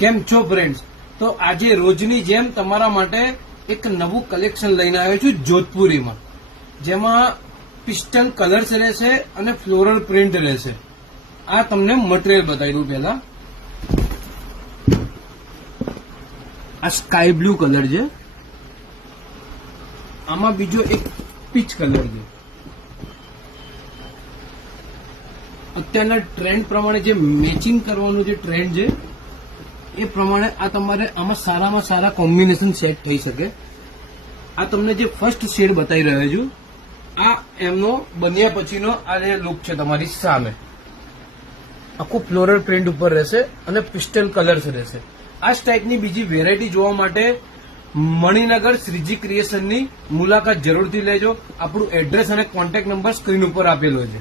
કેમ છો ફ્રેન્ડ્સ? તો આજે રોજની જેમ તમારા માટે એક નવું કલેક્શન લઈને આવ્યો છું જોધપુરીમાં, જેમાં પિસ્ટલ કલર્સ રહેશે અને ફ્લોરલ પ્રિન્ટ રહેશે. આ તમને મટીરિયલ બતાવી દઉં. પહેલા આ સ્કાય બ્લુ કલર છે, આમાં બીજો એક પીચ કલર છે. અત્યારના ટ્રેન્ડ પ્રમાણે જે મેચિંગ કરવાનું જે ટ્રેન્ડ છે એ પ્રમાણે આ તમારે આમાં સારામાં સારા કોમ્બિનેશન સેટ થઈ શકે. આ તમને જે ફર્સ્ટ શેડ બતાવી રહ્યો છું, આ એમનો બન્યા પછીનો આ જે લુક છે તમારી સામે. આખું ફ્લોરલ પ્રિન્ટ ઉપર રહેશે અને પિસ્ટલ કલર્સ રહેશે. આ ટાઈપની બીજી વેરાયટી જોવા માટે મણિનગર શ્રીજી ક્રિએશનની મુલાકાત જરૂરથી લેજો. આપણું એડ્રેસ અને કોન્ટેક્ટ નંબર સ્ક્રીન ઉપર આપેલો છે.